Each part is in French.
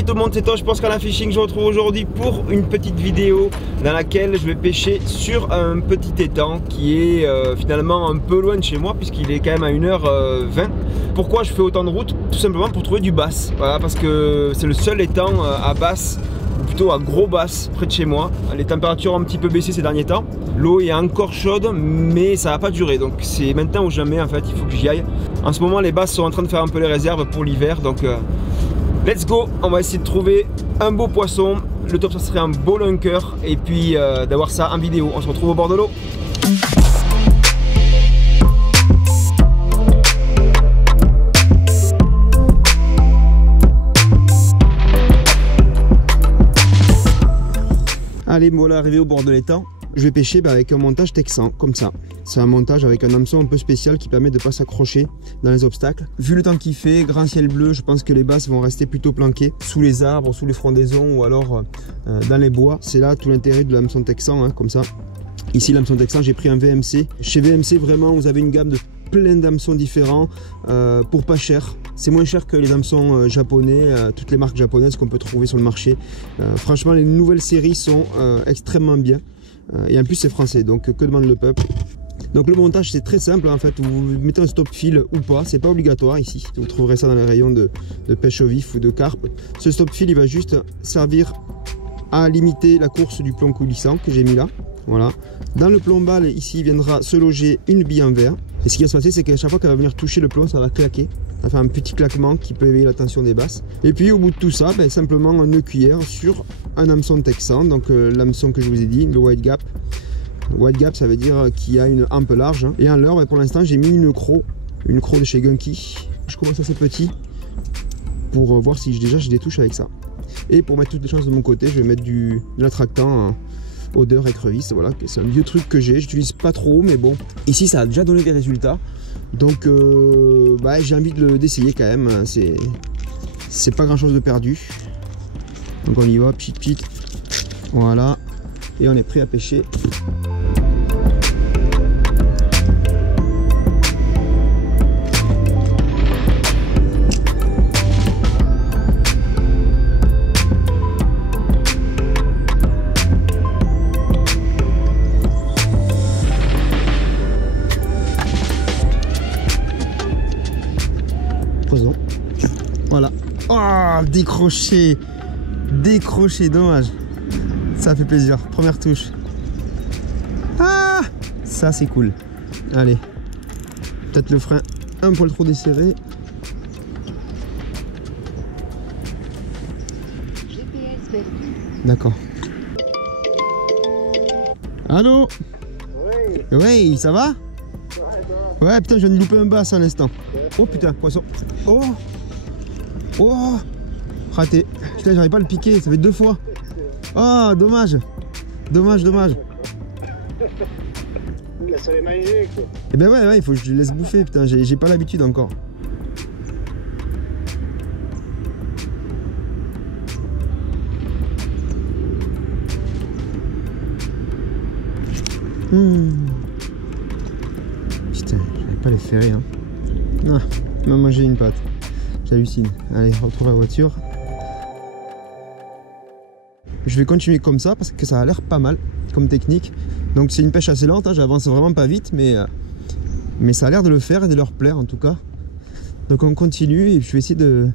Salut tout le monde, c'est toi, je pense qu'à la fishing, je vous retrouve aujourd'hui pour une petite vidéo dans laquelle je vais pêcher sur un petit étang qui est finalement un peu loin de chez moi puisqu'il est quand même à 1h20. Pourquoi je fais autant de route? Tout simplement pour trouver du bass, voilà, parce que c'est le seul étang à basse, ou plutôt à gros bass près de chez moi. Les températures ont un petit peu baissé ces derniers temps, l'eau est encore chaude mais ça va pas durer, donc c'est maintenant ou jamais en fait, il faut que j'y aille. En ce moment les basses sont en train de faire un peu les réserves pour l'hiver, donc let's go, on va essayer de trouver un beau poisson. Le top, ça serait un beau lunker et puis d'avoir ça en vidéo. On se retrouve au bord de l'eau. Allez, me voilà arrivé au bord de l'étang. Je vais pêcher avec un montage texan, comme ça. C'est un montage avec un hameçon un peu spécial qui permet de ne pas s'accrocher dans les obstacles. Vu le temps qu'il fait, grand ciel bleu, je pense que les basses vont rester plutôt planquées sous les arbres, sous les frondaisons ou alors dans les bois. C'est là tout l'intérêt de l'hameçon texan, hein, comme ça. Ici, l'hameçon texan, j'ai pris un VMC. Chez VMC, vraiment, vous avez une gamme de plein d'hameçons différents pour pas cher. C'est moins cher que les hameçons japonais, toutes les marques japonaises qu'on peut trouver sur le marché. Franchement, les nouvelles séries sont extrêmement bien. Et en plus c'est français, donc que demande le peuple. Donc le montage c'est très simple en fait, vous mettez un stop fil ou pas, c'est pas obligatoire ici. Vous trouverez ça dans les rayons de pêche au vif ou de carpe. Ce stop fil il va juste servir à limiter la course du plomb coulissant que j'ai mis là. Voilà. Dans le plombal ici viendra se loger une bille en verre. Et ce qui va se passer c'est qu'à chaque fois qu'elle va venir toucher le plomb ça va claquer. Ça va faire un petit claquement qui peut éveiller l'attention des basses. Et puis au bout de tout ça, ben, simplement un nœud cuillère sur un hameçon texan, donc l'hameçon que je vous ai dit, le wide gap. Wide gap ça veut dire qu'il y a une hampe large, hein. Et en leurre, ben, pour l'instant j'ai mis une croc de chez Gunky. Je commence assez petit pour voir si déjà j'ai des touches avec ça. Et pour mettre toutes les chances de mon côté, je vais mettre de l'attractant odeur écrevisse, voilà, c'est un vieux truc que j'utilise pas trop, mais bon, ici ça a déjà donné des résultats. Donc bah, j'ai envie d'essayer quand même, c'est pas grand chose de perdu. Donc on y va, pchit pchit, voilà, et on est prêt à pêcher. Voilà. Oh, décroché. Décroché, dommage. Ça fait plaisir. Première touche. Ah, ça c'est cool. Allez. Peut-être le frein un poil trop desserré. D'accord. Allô? Oui. Oui, ça va? Ouais, putain, je viens de louper un bass à l'instant. Oh putain, poisson. Oh. Oh, raté. Putain, j'arrive pas à le piquer, ça fait 2 fois. Oh, dommage. Dommage, dommage. Il laisse les manger, quoi. Eh ben ouais, il faut que je le laisse bouffer, putain, j'ai pas l'habitude encore. Putain, j'arrive pas à les ferrer, hein. Ah, il m'a mangé une patte. J'hallucine. Allez, retrouve la voiture. Je vais continuer comme ça parce que ça a l'air pas mal comme technique. Donc c'est une pêche assez lente, hein, j'avance vraiment pas vite, mais ça a l'air de le faire et de leur plaire en tout cas. Donc on continue et je vais essayer de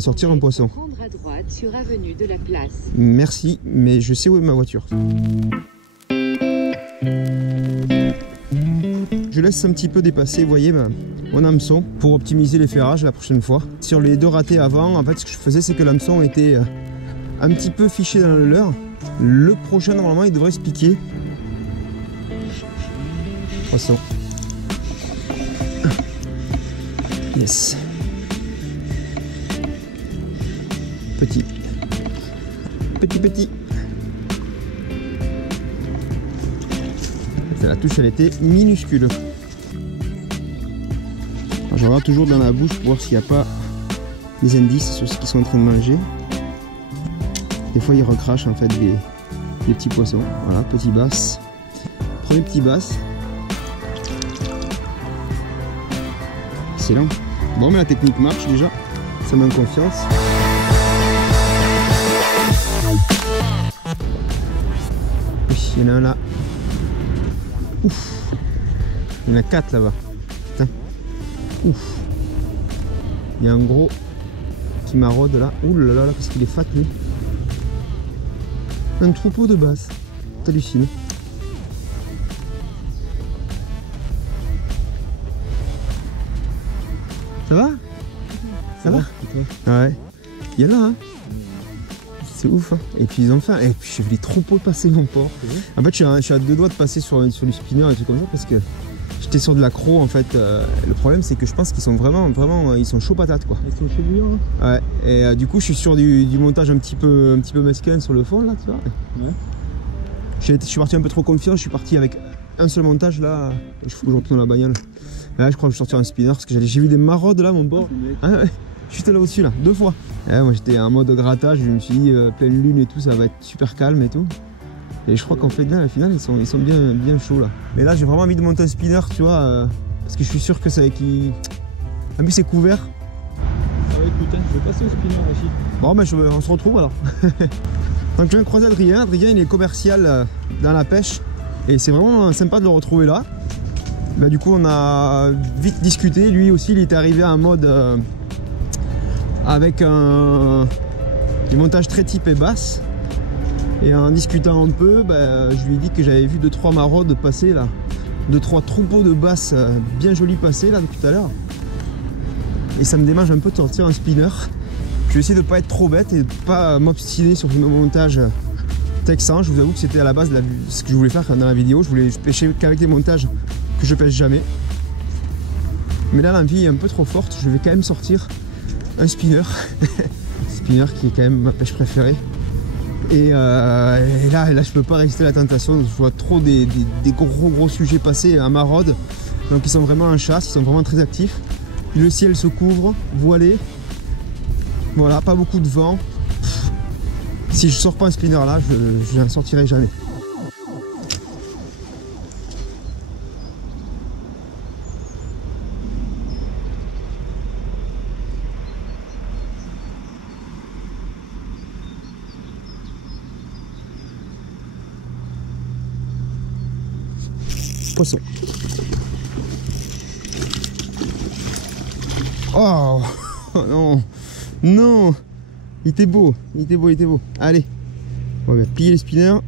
sortir un poisson. Prendre à droite sur avenue de la Place. Merci, mais je sais où est ma voiture. Je laisse un petit peu dépasser, vous voyez, mon hameçon pour optimiser les ferrages la prochaine fois. Sur les 2 ratés avant, en fait, ce que je faisais, c'est que l'hameçon était un petit peu fiché dans le leurre. Le prochain, normalement, il devrait se piquer. Poisson. Yes. Petit. Petit. La touche elle était minuscule. Alors, je regarde toujours dans la bouche pour voir s'il n'y a pas des indices sur ce qu'ils sont en train de manger. Des fois ils recrachent en fait des petits poissons. Voilà, petit bass. Premier petit bass. Excellent. Bon mais la technique marche déjà. Ça me donne confiance. Oui, il y en a un là. Ouf. Il y en a 4 là-bas. Putain. Ouf. Il y a un gros qui maraude là. Ouh là là, qu'est-ce qu'il est fat lui. Un troupeau de basses. T'hallucines. Ça va? Ça va? Ouais. Il y en a hein. C'est ouf hein. Et puis ils ont faim. Et puis j'ai vu les troupeaux passer mon port. En fait je suis à 2 doigts de passer sur du spinner et tout comme ça parce que j'étais sur de l'accro en fait. Le problème c'est que je pense qu'ils sont vraiment ils sont chauds patates quoi. Ils sont chauds bouillants hein. Ouais. Et du coup je suis sur du montage un petit peu mesquin sur le fond là tu vois. Ouais. Je suis parti un peu trop confiant, je suis parti avec un seul montage là. Il faut que je retourne la bagnole. Là je crois que je vais sortir un spinner parce que j'ai vu des maraudes là mon bord. Ah, ouais. Juste là au-dessus là, 2 fois. Et moi j'étais en mode grattage, je me suis dit pleine lune et tout, ça va être super calme et tout. Et je crois qu'en fait là, à la finale, ils sont bien chauds là. Mais là j'ai vraiment envie de monter un spinner, tu vois, parce que je suis sûr que ça qui. En plus c'est couvert. Ah ouais écoute, je vais passer au spinner aussi. Bon mais on se retrouve alors. Donc je viens de croiser Adrien, il est commercial dans la pêche. Et c'est vraiment sympa de le retrouver là. Bah, du coup on a vite discuté, lui aussi il était arrivé en mode avec du montage très typé basse. Et en discutant un peu, bah, je lui ai dit que j'avais vu 2-3 maraudes passer là. 2-3 troupeaux de basses bien jolis passer là depuis tout à l'heure. Et ça me démange un peu de sortir un spinner. Je vais essayer de ne pas être trop bête et de ne pas m'obstiner sur le montage texan. Je vous avoue que c'était à la base ce que je voulais faire dans la vidéo. Je voulais pêcher qu'avec des montages que je pêche jamais. Mais là l'envie est un peu trop forte. Je vais quand même sortir un spinner. Spinner qui est quand même ma pêche préférée. Et là je peux pas résister à la tentation. Je vois trop des gros sujets passer à maraude. Donc ils sont vraiment en chasse, ils sont vraiment très actifs. Le ciel se couvre, voilé. Voilà, pas beaucoup de vent. Si je sors pas un spinner là, je n'en sortirai jamais. Poisson. Oh non, non, il était beau, il était beau. Allez, on va plier les spinners.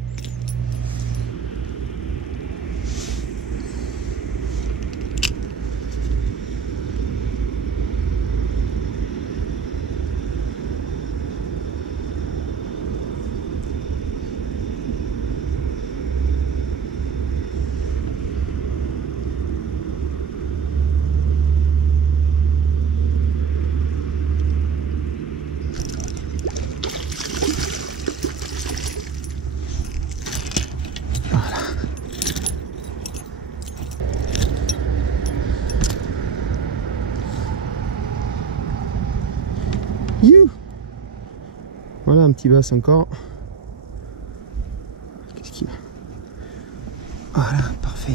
Voilà un petit basse encore. Qu'est-ce qu'il y a? Voilà, parfait.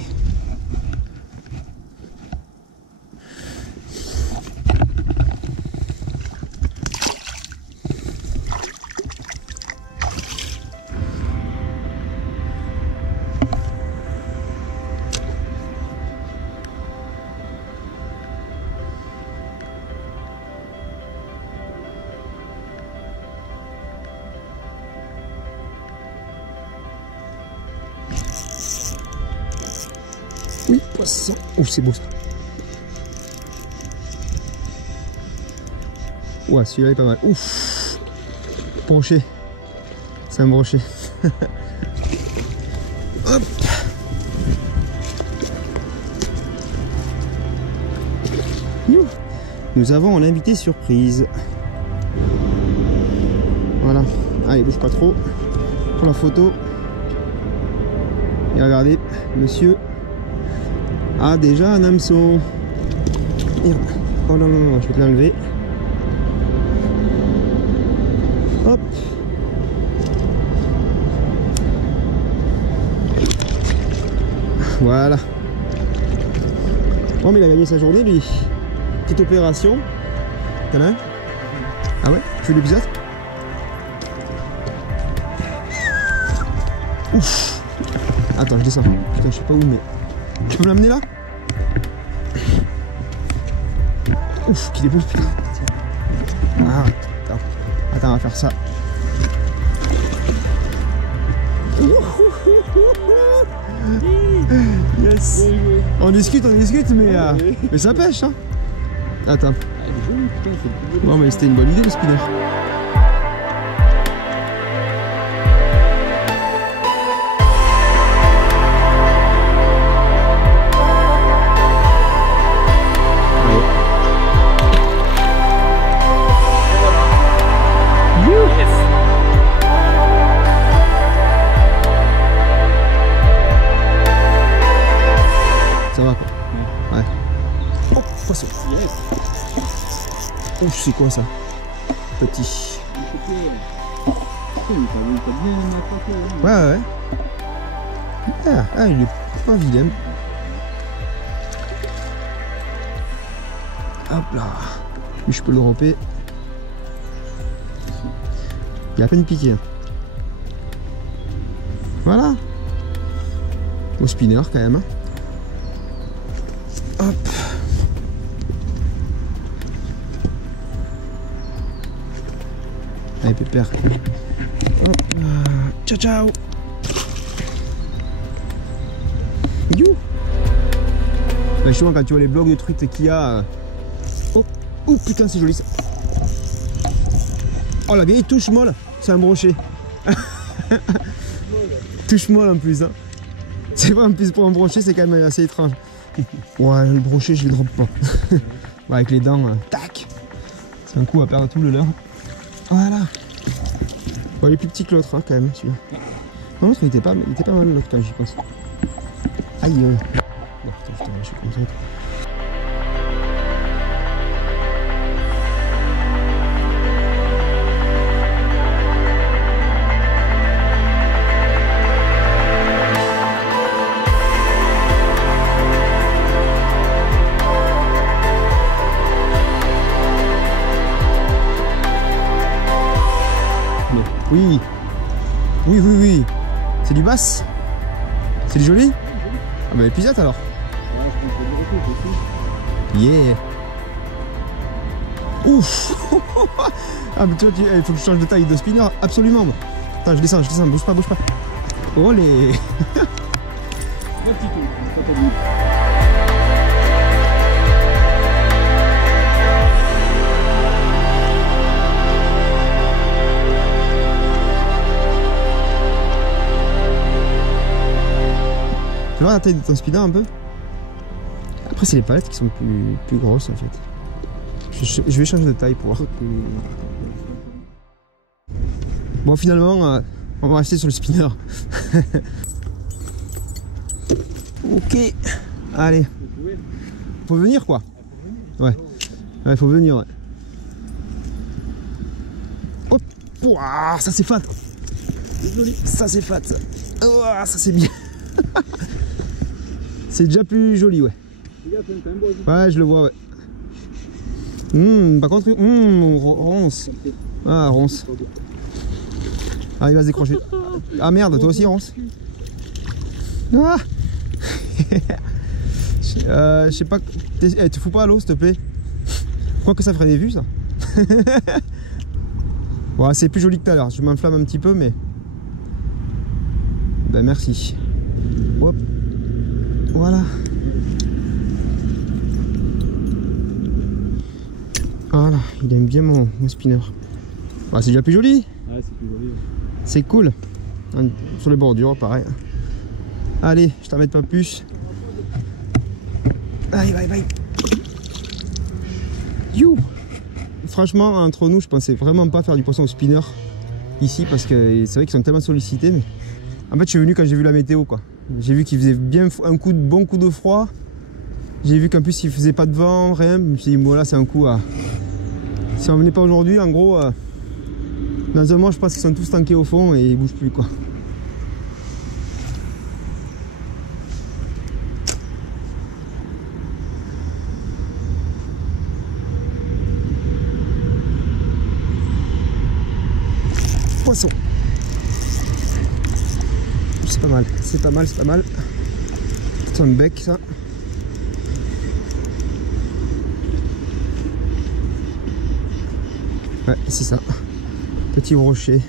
Oui, poisson. Oh, c'est beau ça. Ouais, celui-là est pas mal. Ouf. Brochet. C'est un brochet. Hop. You. Nous avons un invité surprise. Voilà. Allez, bouge pas trop. Pour la photo. Et regardez, monsieur a déjà un hameçon. Oh non, non, non, je vais te l'enlever. Hop. Voilà. Bon, mais il a gagné sa journée, lui. Petite opération. T'en as un? Ah ouais? Tu veux l'épisode? Ouf. Attends, je descends. Putain, je sais pas où, mais... Tu peux me l'amener là? Ouf, qu'il est beau, putain. Ah, attends, on va faire ça. Yes. On discute, mais ça pêche, hein. Attends. Bon, mais c'était une bonne idée le spinner. Ça va quoi. Ouais. Oh, poisson. Oh, c'est quoi ça? Petit. Ouais. Ah, il est pas vilain. Hop là. Lui, je peux le romper. Il a à peine piqué. Voilà. Au spinner quand même. Hop. Allez pépère. Hop. Ciao ciao. You. Ouais, souvent quand tu vois les blocs de truites qu'il y a. Oh. Oh putain c'est joli ça. Oh la vieille touche molle. C'est un brochet. Touche molle en plus hein. C'est vrai en plus pour un brochet c'est quand même assez étrange. Ouais, le brochet, je le drop pas. Bon, avec les dents, tac. C'est un coup à perdre tout le leurre. Voilà. Bon, il est plus petit que l'autre, hein, quand même, celui-là. Non, l'autre, il était pas mal, l'autre, quand j'y pense. Aïe. Bon, putain, je suis comme ça. Oui. C'est du basse? C'est du joli? Ah bah épisode alors. Yeah. Ouf. Ah mais tu vois, il faut que je change de taille de spinner, absolument. Attends, je descends, bouge pas. Oh les. Tu vois la taille de ton spinner un peu? Après c'est les palettes qui sont plus grosses en fait. Je vais changer de taille pour voir. Bon finalement on va rester sur le spinner. Ok. Allez. Faut venir quoi. Ouais. Ouais faut venir ouais. Hop. Ouah, ça c'est fat. Ça c'est fat. Ouah, ça c'est bien. C'est déjà plus joli, ouais. Ouais, je le vois, ouais. Par contre, ronce. Ah, ronce. Ah, il va se décrocher. Ah merde, toi aussi, ronce. Ah. Je sais pas. Tu fous pas à l'eau, s'il te plaît. Je crois que ça ferait des vues, ça. Bon, c'est plus joli que tout à l'heure. Je m'enflamme un petit peu, mais. Ben, merci. Hop. Voilà. Voilà, il aime bien mon spinner. Ah, c'est déjà plus joli. Ouais, c'est plus joli. Ouais. C'est cool. Sur les bordures, pareil. Allez, je t'en mets pas plus. Allez, bye. You. Franchement, entre nous, je pensais vraiment pas faire du poisson au spinner ici parce que c'est vrai qu'ils sont tellement sollicités. Mais... En fait, je suis venu quand j'ai vu la météo, quoi. J'ai vu qu'il faisait bien un bon coup de froid. J'ai vu qu'en plus il faisait pas de vent, rien. Je me suis dit, voilà, c'est un coup à. Si on venait pas aujourd'hui, en gros, dans un mois, je pense qu'ils sont tous tankés au fond et ils bougent plus, quoi. Poisson. c'est pas mal, c'est pas mal, c'est pas mal. C'est un bec ça. Ouais, c'est ça. Petit brochet.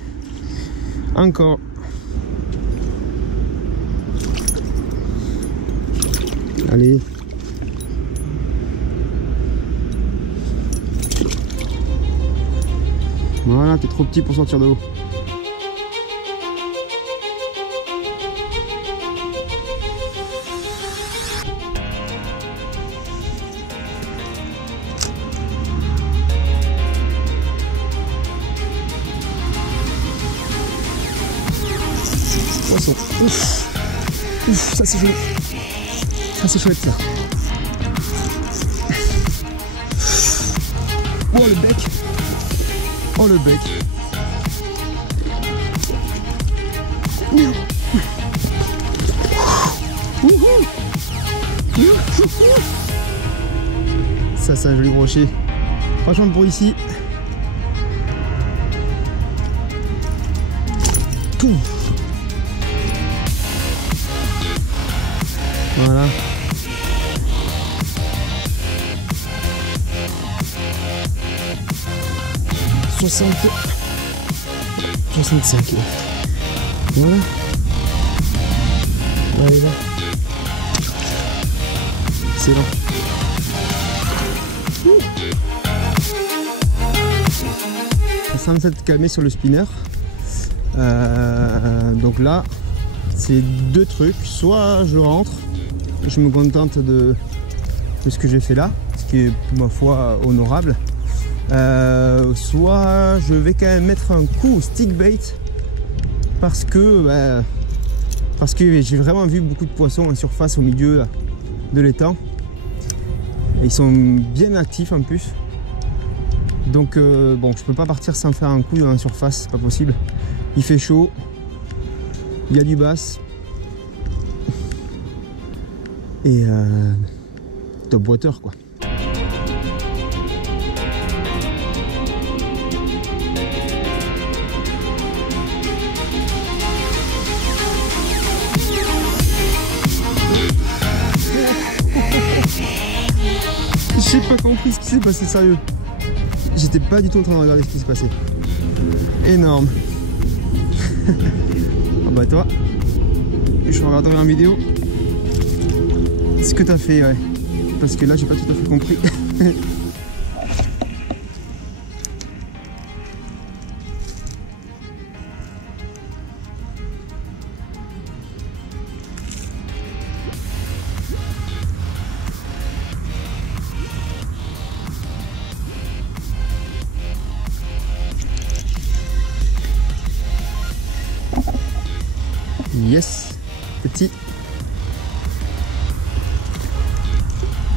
Encore. Allez. Voilà, t'es trop petit pour sortir de l'eau. Poisson. Ouf. Ouf, ça c'est joli. Ça c'est chouette ça. Oh le bec. Oh le bec. Ça c'est un joli brochet. Franchement pour ici. Tout. Voilà. « 65. Voilà. Allez là. Excellent. Ça semble s'être calmé sur le spinner. Donc là, c'est deux trucs. Soit je rentre, je me contente de ce que j'ai fait là, ce qui est pour ma foi honorable. Soit je vais quand même mettre un coup au stick bait parce que j'ai vraiment vu beaucoup de poissons en surface au milieu de l'étang et ils sont bien actifs en plus, donc bon, je peux pas partir sans faire un coup dans la surface, c'est pas possible. Il fait chaud, il y a du bass et top water quoi. J'ai pas compris ce qui s'est passé, sérieux. J'étais pas du tout en train de regarder ce qui s'est passé. Énorme. Ah bah toi, je regarde en vidéo ce que t'as fait, ouais. Parce que là j'ai pas tout à fait compris. Yes, petit.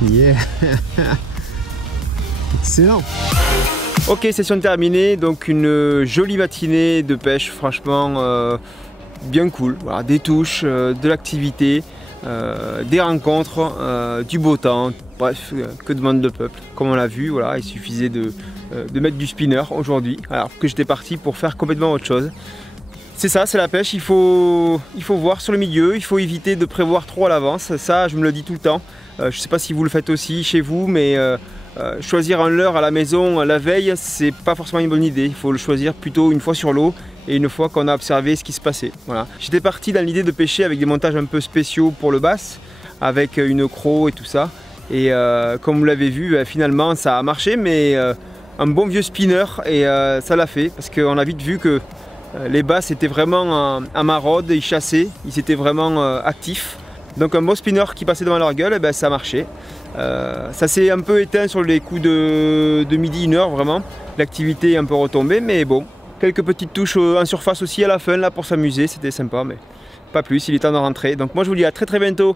Yeah. Excellent. Ok, session terminée, donc une jolie matinée de pêche, franchement bien cool. Voilà, des touches, de l'activité, des rencontres, du beau temps, bref, que demande le peuple. Comme on l'a vu, voilà, il suffisait de mettre du spinner aujourd'hui, alors que j'étais parti pour faire complètement autre chose. C'est ça, c'est la pêche, il faut voir sur le milieu, il faut éviter de prévoir trop à l'avance, ça je me le dis tout le temps. Je ne sais pas si vous le faites aussi chez vous, mais choisir un leurre à la maison la veille, c'est pas forcément une bonne idée. Il faut le choisir plutôt une fois sur l'eau et une fois qu'on a observé ce qui se passait. Voilà. J'étais parti dans l'idée de pêcher avec des montages un peu spéciaux pour le bass, avec une croc et tout ça. Et comme vous l'avez vu, finalement ça a marché, mais un bon vieux spinner et ça l'a fait, parce qu'on a vite vu que les basses étaient vraiment à maraude, ils chassaient, ils étaient vraiment actifs. Donc un bon spinner qui passait devant leur gueule, et ben, ça marchait. Ça s'est un peu éteint sur les coups de midi, 1h vraiment. L'activité est un peu retombée, mais bon. Quelques petites touches en surface aussi à la fin là pour s'amuser, c'était sympa, mais pas plus, il est temps de rentrer. Donc moi je vous dis à très bientôt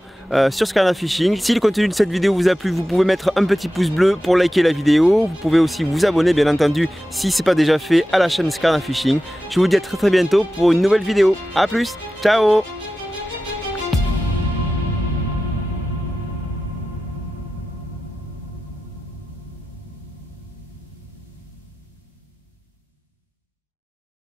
sur Skarna Fishing. Si le contenu de cette vidéo vous a plu, vous pouvez mettre un petit pouce bleu pour liker la vidéo. Vous pouvez aussi vous abonner bien entendu si ce n'est pas déjà fait à la chaîne Skarna Fishing. Je vous dis à très bientôt pour une nouvelle vidéo. A plus, ciao.